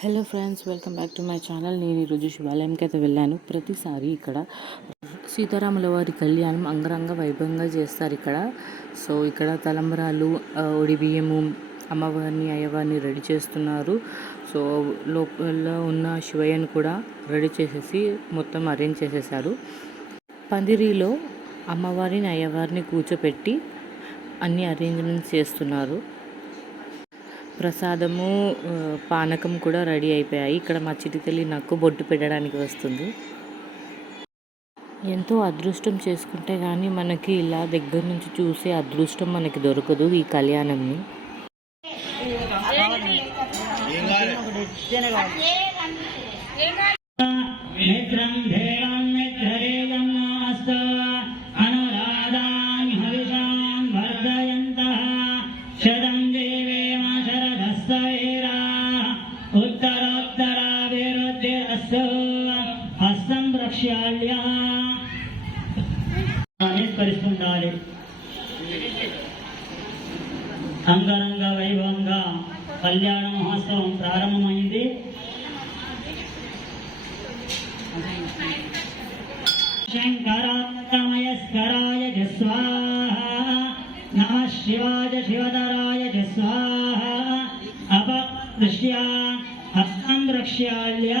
Hello friends, welcome back to my channel. నేను ఈరోజు శివాలయంకి అయితే వెళ్ళాను. ప్రతిసారి ఇక్కడ సీతారాముల వారి కళ్యాణం అంగరంగ వైభవంగా చేస్తారు ఇక్కడ. సో ఇక్కడ తలంబరాలు, ఒడి బియ్యము, అమ్మవారిని అయ్యవారిని రెడీ చేస్తున్నారు. సో లోపల ఉన్న శివయ్యను కూడా రెడీ చేసేసి మొత్తం అరేంజ్ చేసేసారు. పందిరిలో అమ్మవారిని అయ్యవారిని కూర్చోపెట్టి అన్ని అరేంజ్మెంట్స్ చేస్తున్నారు. ప్రసాదము, పానకం కూడా రెడీ అయిపోయాయి. ఇక్కడ మా చిటితల్లి నాకు బొట్టు పెట్టడానికి వస్తుంది. ఎంతో అదృష్టం చేసుకుంటే కానీ మనకి ఇలా దగ్గర నుంచి చూసే అదృష్టం మనకి దొరకదు ఈ కళ్యాణంని. స్మరిస్తుండాలి. అంగరంగ వైభవంగా కళ్యాణ మహోత్సవం ప్రారంభమైంది. శంకరాయ స్వాహ, నమః శివాయ శివధరాయ స్వాహ. అపకృష్య హస్తం రక్ష్యాల్య.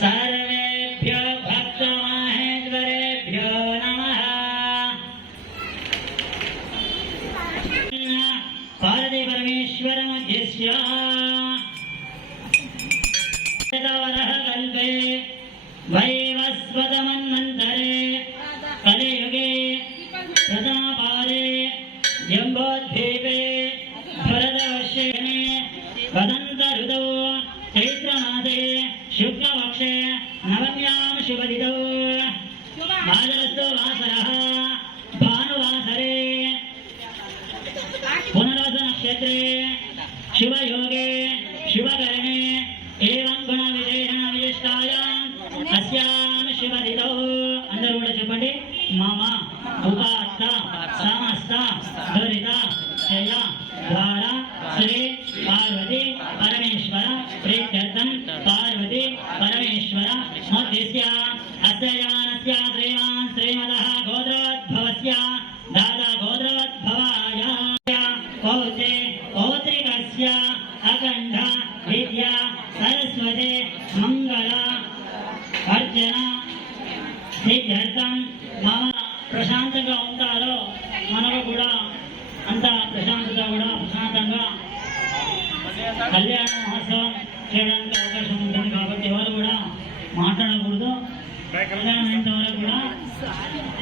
సర్వేభ్యో భక్త మహేశ్వరేభ్యో నమః. పార్వతీ పరమేశ్వర మధ్యస్య కల్పే వైవస్వతమన్వంతరే కలియుగే ప్రథమపాదే జంబోద్వీపే భరతవర్షేణే వదంత ఋతౌ చైత్రమాసే శుక్లపక్షే నవమ్యాం శుభదితౌ భాద్రపదో వాసరః భానువాసరే పునర్వసు నక్షత్రే శుభయోగే శుభకరణే ఏవం గుణ విజయన విశిష్టాయాం అస్యాం శుభదితౌ. అందరూ కూడా చెప్పండి. మమ ఉపాత్త సమస్త దురిత జయ ద్వారా శ్రీ పార్వతి పరమేశ్వర ప్రీత్యర్థం పార్వతి పరమేశ్వర మధ్యస్య అస్యానస్య శ్రీమాన్ శ్రీమదః గోత్రోద్భవస్య దాదా గోత్రోద్భవాయ పౌత్రే పౌత్రికస్య అఖండ విద్యా సరస్వతి మంగళ అర్చన సిద్ధార్థం. మమ ప్రశాంతంగా ఉంటారో మనకు కూడా అంత ప్రశాంతంగా కళ్యాణ మహోత్సవం చేయడానికి అవకాశం ఉంటుంది. కాబట్టి ఎవరు కూడా మాట్లాడకూడదు. కళ్యాణం అయిన వరకు కూడా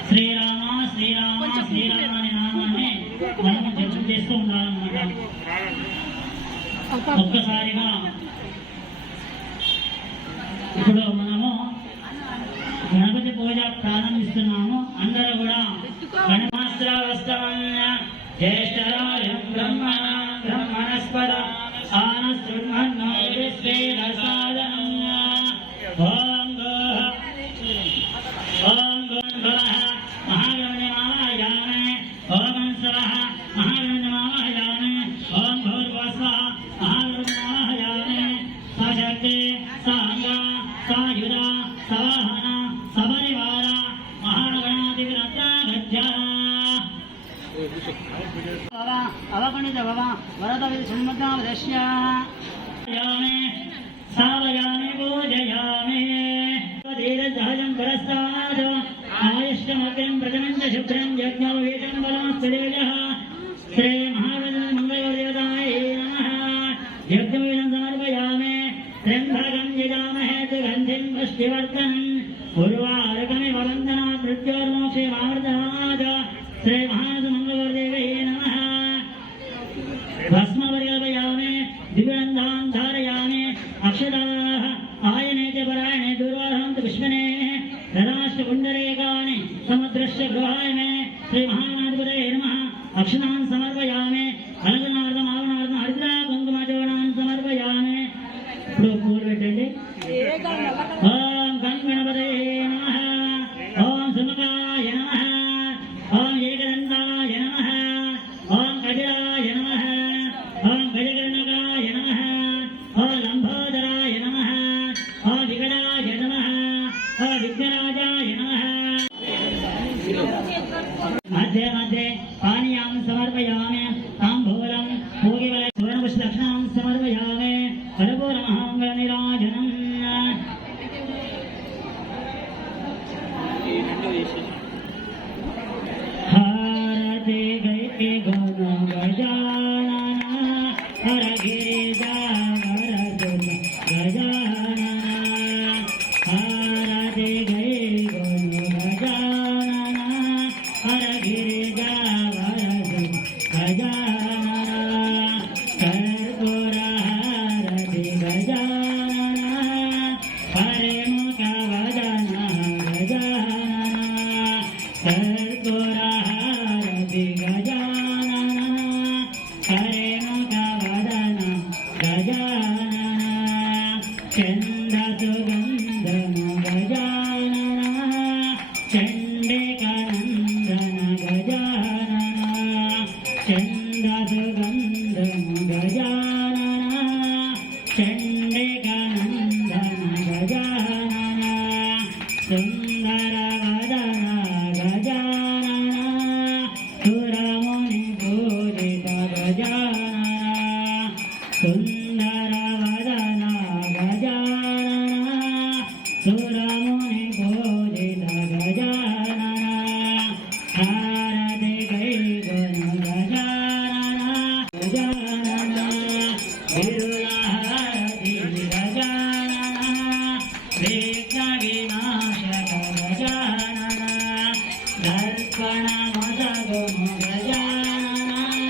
శ్రీరామ శ్రీరామ శ్రీరామ అనే నామాన్ని మనం జపం చేస్తూ ఉండాలన్నమాట. ఒక్కసారిగా ఇప్పుడు మనము గణపతి పూజ ప్రారంభిస్తున్నాము. అందరూ కూడా గణమాస్త్రవస్తవం జ్యేష్ఠరాజం బ్రహ్మణస్పద ఆనస్పృహ్మన్నోదిస్వేదసాదనం. ఓం గోః ఓం గోః మహాగణ్యమాయామే. ఓం స్వః మహాగణ్యమాయామే. ఓం భూర్భువస్వః మహాగణ్యమాయామే. సశక్తి సాంగ సాయుధ సవాహన సపరివార మహాగణాధిపత్యాగత్య. అవగణిత భవ వరద సున్మద్నామదశ్య సావయామి పూజయామి. సహజం పురస్తాద్ ఆయుష్మగ్రం ప్రజమంచ శుభ్రం యజ్ఞోపేతం బలాస్తేజః. శ్రీ మహాగణపతి మంగళదేవతాయ నమః. యజ్ఞోపేతం సమర్పయామి. త్ర్యంబకం యజామహే సుగంధిం పుష్టివర్ధనం. ఉర్వారుకమివ వందనాత్ మృత్యోర్మోక్షే మామృతాత్. శ్రీ మహాగణపతి మంగళదేవే నమః. భస్మపరికల్పయామి. దివ్యగంధాన్ ధారయామి. అక్షతాః ఆయనే చ పరాయణే దుర్వాహం विश्वने रदाश्च पुण्डरीकानि समुद्रस्य गृहाय मे श्री महागणाधिपतये नमः अक्षतान् समर्पयामि अलगनार्थम् आवनार्थम् हरिद्रा कुङ्कुमचूर्णान् समर्पयामि ఇప్పుడు పూలు పెట్టండి ఓం గణపతये నమః ఓం సుముఖాయ నమః ఓం ఏకదంతాయ నమః ఓం కపిలాయ నమః ఓం గజగణకాయ నమః ఓం లంబోదరాయ నమః ఓం వికటాయ నమః ఓం విఘ్నరాజాయ నమః मध्ये मध्ये पानीयां समर्पयामि ताम्बूलं भोगिवलय सुवर्णपुष्पदक्षिणां समर्पयामि फलपूर्णमहाङ्गनिराजनम् हारति गैति गुणो गजानन हरगिरिजा वरदुल गजानन हारति गै गुणो गजानन हरगिरिजा वरदुल गजानन कर्पूर हारति गजानन हरिमुखवदन गजानन कर्पूर हारति गजानन हरिमुखवदन गजानन चन्दसुगन्धं गजानन चण्डिकानन्दन गजानन चन्दसुगन्धं गजानन चण्डिकानन्दन गजानन सुन्दरवदन गजानन सुरमुनिपूजित गजानन सुन्दरवदन गजानन सुरमुनिपूजित गजानन हारति गैगुण गजानन गजानन विरुलहारति गजानन विघ्नविनाशक गजानन दर्पणमदगुम गजानन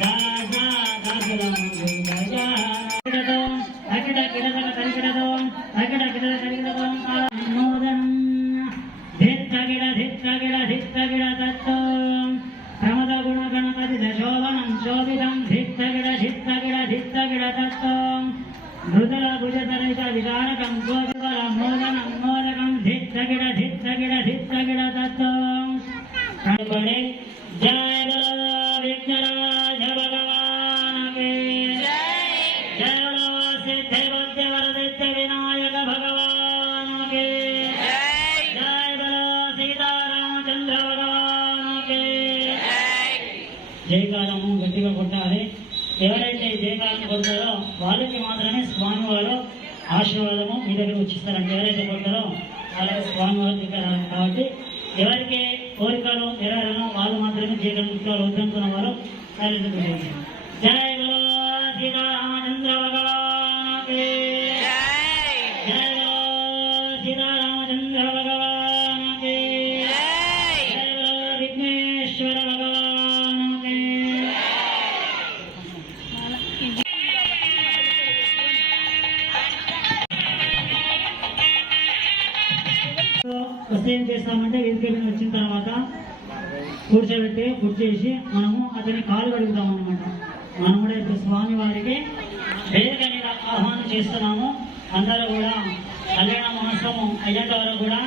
दासादसुरं गजानन अकिडकिडकिडकिडकिडं अकिडकिडकिडकिडं नमोदनं धित्तगिडधित्तगिडधित्तगिडतत्तं प्रमदगुणगणपतिदशोभनं शोभितं धित्तगिडधित्तगिडधित्तगिडतत्तं मृदुलभुजतरित विदारकं गोपिबलं मोदनं मोदकं धित्तगिडधित्तगिडधित्तगिडतत्तं प्रभुणे जय बोलो विघ्नराज भगवान के जय बोलो सिद्धिबुद्धिवरदित्य विनायक भगवान के जय बोलो सीतारामचंद्र भगवान के జయకాలము గట్టిగా కొట్టాలి. ఎవరైతే జయకాలం కొడతారో వాళ్ళకి మాత్రమే స్వామివారు ఆశీర్వాదము మీ దగ్గర వచ్చిస్తారంటే ఎవరైతే కొడతారో వాళ్ళకి స్వామివారి దగ్గర కాబట్టి ఎవరికి కోరికలు నెరవేరనో వాళ్ళు మాత్రమే జయకాలం కొట్టారు. వద్దనుకున్న వారు సైలెంట్ చేయండి. జయ బలో సీతారామచంద్ర భగవానకి జయ బలో సీతారామచంద్ర భగవానకి జయ బలో విఘ్నేశ్వర భగవానకి. వస్తే ఏం చేస్తామంటే వేదిక మీద వచ్చిన తర్వాత కూర్చోబెట్టి కూర్చేసి మనము అతని కాలు కడుగుతాం అన్నమాట. మనం కూడా ఇప్పుడు స్వామి వారికి వేదిక మీద ఆహ్వానం చేస్తున్నాము. అందరూ కూడా కళ్యాణ మహోత్సవం అయ్యేంత వరకు కూడా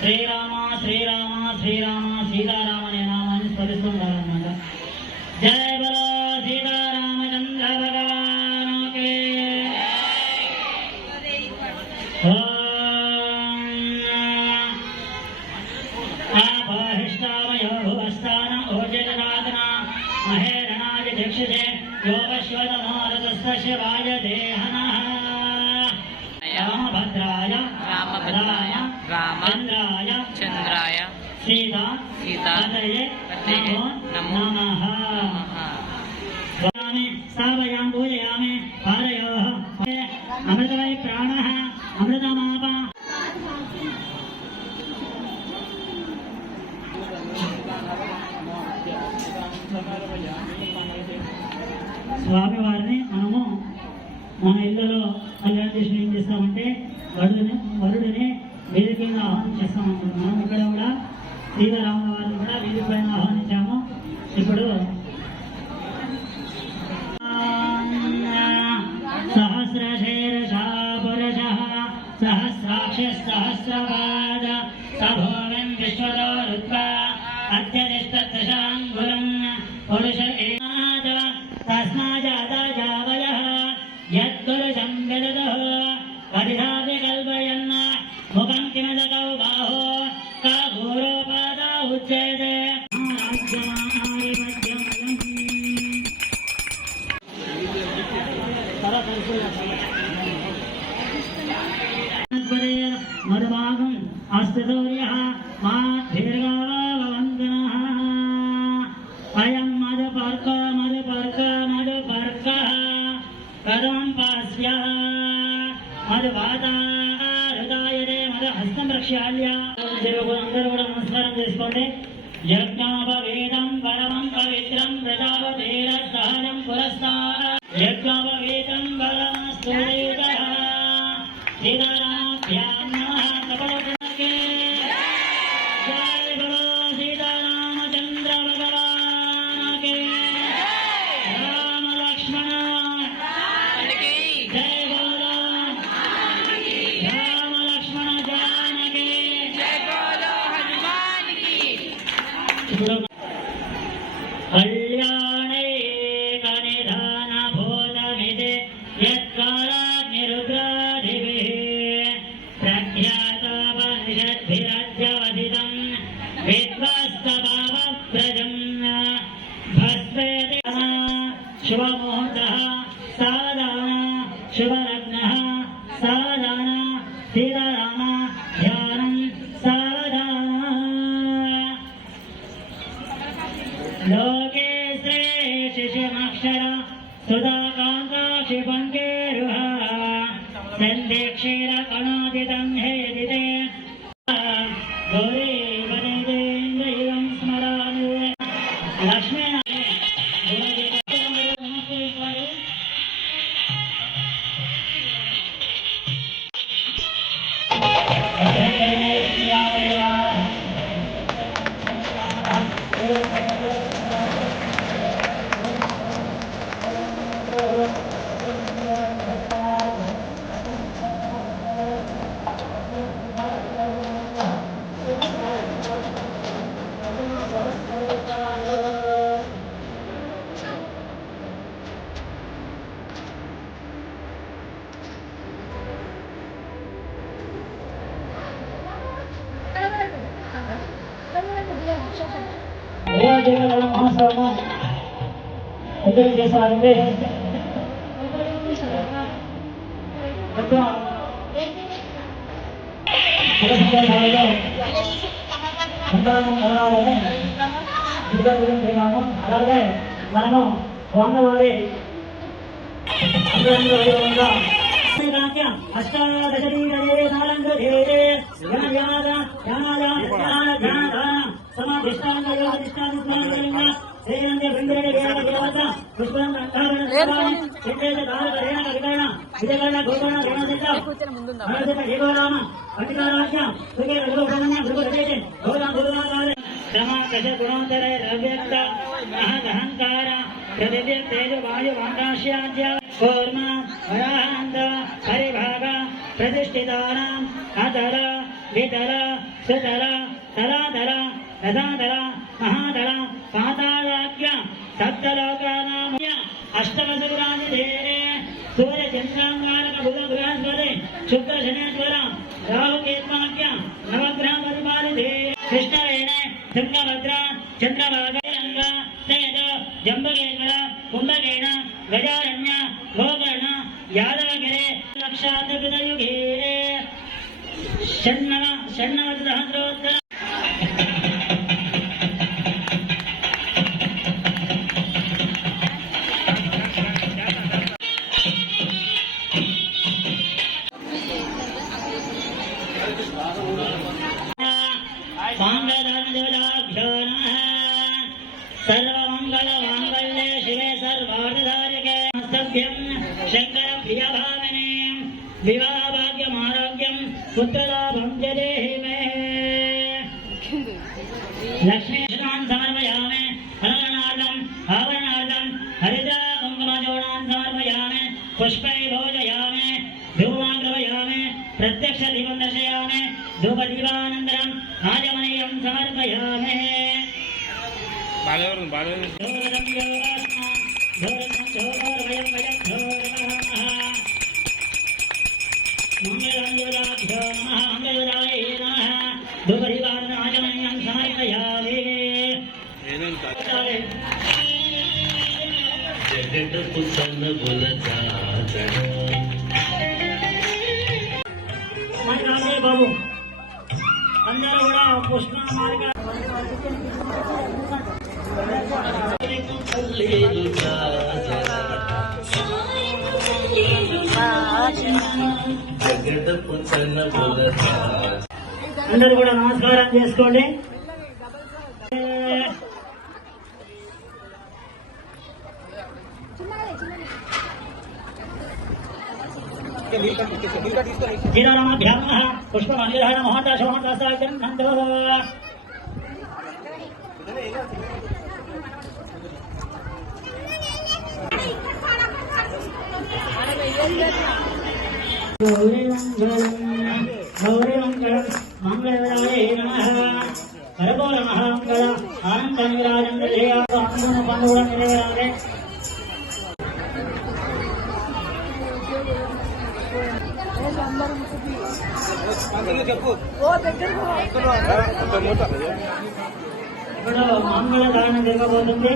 శ్రీరామ శ్రీరామ శ్రీరామ సీతారామ అనే నామాన్ని స్మరిస్తూ ఉండాలన్నమాట. జయ బలో సీతారామచంద్ర భగవానకి. ఆపహిష్టామయో భువస్థాన ఓజనాదన మహేరణాయ దీక్షతే యోగశ్వతమారతస్య శివాయ దేహనః. రామభద్రాయ రామభద్రాయ రామచంద్రాయ చంద్రాయ సీతాపతయే నమో నమః. స్థాపయామి పూజయామి పారయోః అమృతమయ ప్రాణః అమృతమాప. స్వామివారిని మనము మన ఇళ్లలో కళ్యాణ చేసిన ఏం చేస్తామంటే వరుడిని వేదిక చేస్తాం అనుకుంటున్నాం. ఇక్కడ కూడా సీతారాముల వారిని కూడా వీధి పైన ఆహ్వానించాము. ఇప్పుడు సహస్రశీర్షా పురుషః సహస్రాక్ష సహస్రపాద సభూమిం విశ్వతోరుత్వా అత్యధిష్ఠదశాంగులం పురుష ఏనాద తస్మాజాతజావయః యత్పురుషం విదదుః పరిధావ్య కల్పయన్న ముఖం కిమదకౌ బాహో కాఘోరోపాద ఉచ్యతే మధుభాగం అస్తూర్య మా దీర్ఘావందనః అయం మధుపర్క మధుపర్క మధుపర్క కదం పాస్య మధువాత హృదయదే మధు హస్తం ప్రక్షాళ్య. అందరూ కూడా నమస్కారం చేసుకోండి. యజ్ఞోపవేదం పరమం పవిత్రం ప్రజాపతేర సహనం పురస్కార యజ్ఞోపవేదం బలమస్తూయుతః సీతారామాభ్యాం నమః. కపలపుణ్యకే జయ బలో సీతారామచంద్ర భగవానకే రామ లక్ష్మణ జయ బలో రామ లక్ష్మణ జానకి కళ్యాణే కనిధాన భూతమిదే యత్కాలాగ్నిరుద్రాధిభిః ప్రఖ్యాతోపనిషద్భిరజ్యవసితం విద్వస్తభావప్రజం భస్మేతి శుభముహూర్తః సావధాన శుభలగ్నః సావధాన సీతారామ ధ్యానం సావధాన. లోకే శ్రే శిశుమక్షర సుధాకాంతా క్షిపంకేరుహ సందేక్షీర కణాదితం హేదితే గౌరీ వదేంద్రియం స్మరామి లక్ష్మీ మహోత్సవం ఎందుకు చేశారంటే అలాగే మనము స్వామివారి అహంకార కూర్మ వరాహాంత పరిభాగ ప్రతిష్ఠితానాం అతర వితర సుతర తలాతర రథాతర మహాతర పాతాళాఖ్య సప్తలోకానాం అష్టమసురాజిధేరే సూర్య చంద్రాంగారక బుధ బృహస్పతి శుక్ర శనేశ్వర రాహు కేత్వాఖ్య నవగ్రహ పరిపాలితే కృష్ణవేణ తుంగభద్ర చంద్రభాగరంగ తేజ జంబకేశ్వర కుంభకేణ గజారణ్య గోకర్ణ యాదవగిరే లక్షాధిపతయుగే షణ్ణవతి సహస్రోత్తర सर्वमंगलमांगल्ये शिवे सर्वार्थसाधिके नमस्तभ्यं शंकर प्रियभामिने विवाह भाग्यमारोग्यं पुत्रलाभं च देहि मे लक्ष्मी समर्पयामि अलङ्करणार्थम् आवरणार्थम् हरिद्रा कुङ्कुमजोडान् समर्पयामि पुष्पै भोजयामि धूमान् द्रवयामि प्रत्यक्ष दीपं दर्शयामि धूपदीपानन्तरम् आचमनीयं समर्पयामि धूपदीपानन्तरम् समर्पयामि జగడపు సన్నబుల బాబు అందరూ కూడా పుష్ప మార్గ జగడపు సన్నబుల అందరూ కూడా నమస్కారం చేసుకోండి. జిరామాభ్యామః పుష్పమాల్యధారణ మహాంతాశ మహాంతాసాగ్రం నందో గౌరీమంగళం మంగళాయ నమః హరబోల మహామంగళ ఆనంద నిరాజం ఆనంద పండుగ నిలవేరాలి. ఇప్పుడు మంగళ దానం జరగబోతుంది.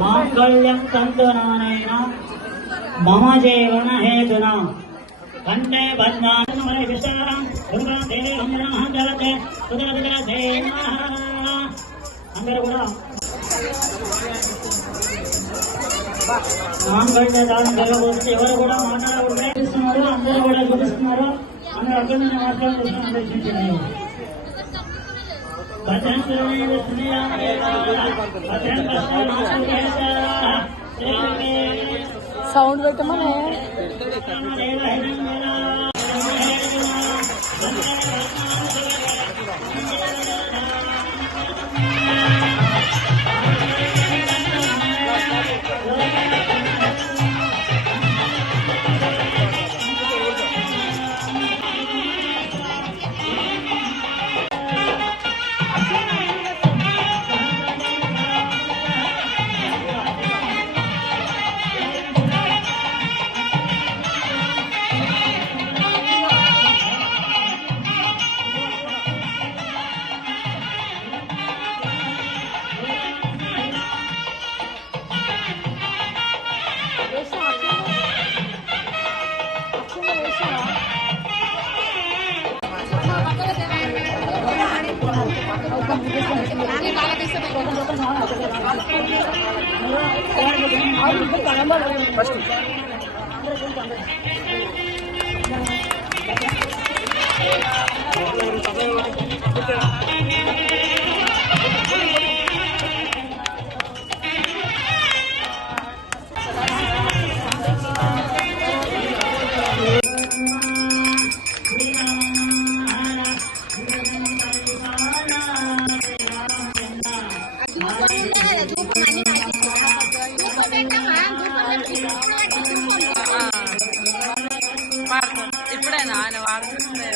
మాంగళ్యం తంతునానేన మమ జీవన హేతున కంఠే బధ్నాన విశారం అందరూ కూడా మాంగళ్య దానం జరగబోతుంది. ఎవరు కూడా మాట్లాడకూడదు. అందరూ కూడా చూపిస్తున్నారు. అందరూ అక్కడ నుంచి మాట్లాడుతున్నారు. సౌండ్ పెట్టమనే ఇప్పుడైనా ఆయన వాడుతుండే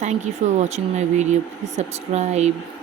Thank you for watching my video. Please subscribe.